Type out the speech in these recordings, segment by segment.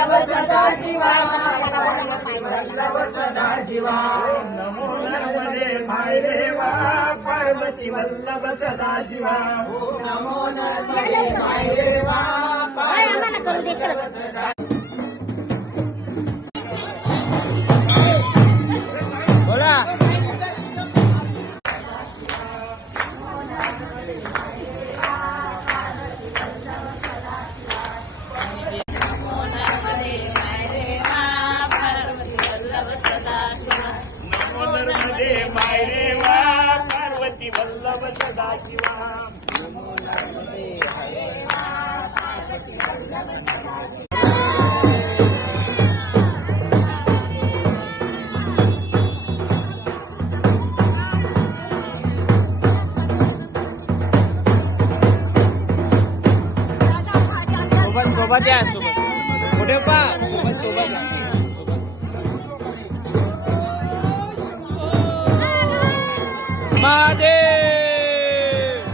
वल्लभ सदा शिवा वल्लभ सदा शिवा नमो नर्मदे माय देवा पार्वती वल्लभ सदा शिवा नमो नर्मदे माय देवा पार्वती वल्लभ सदा बोला माय देवा पार्वती वल्लभ सदा शिवा नमो नर्मदे सोबत या सोबत पुढे पा सोबत या महादेव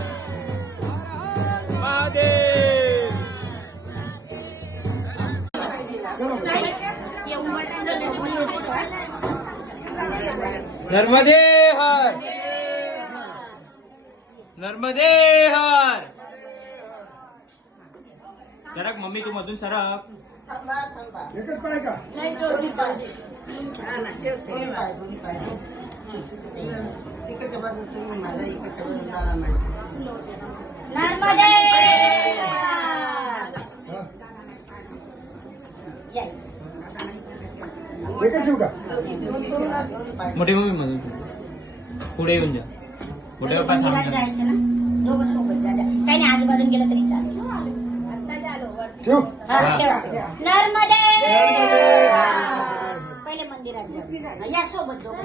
महादेव नर्मदे हर नर्मदे हर सरक मम्मी तू मधून सरक एकच पाय का नाही दोन्ही पाय तिकडच्या बाजून तुम्ही माझ्या इकडच्या बाजून दादा नर्मदे एकच येऊ का मोठी मम्मी मधून पुढे येऊन जा पुढे मंदिरात जायचं ना दोघं सोबत दादा काही नाही आजूबाजून गेलं तरी चालेल ठेव नर्मदे पहिले मंदिरात जा या सोबत दोघं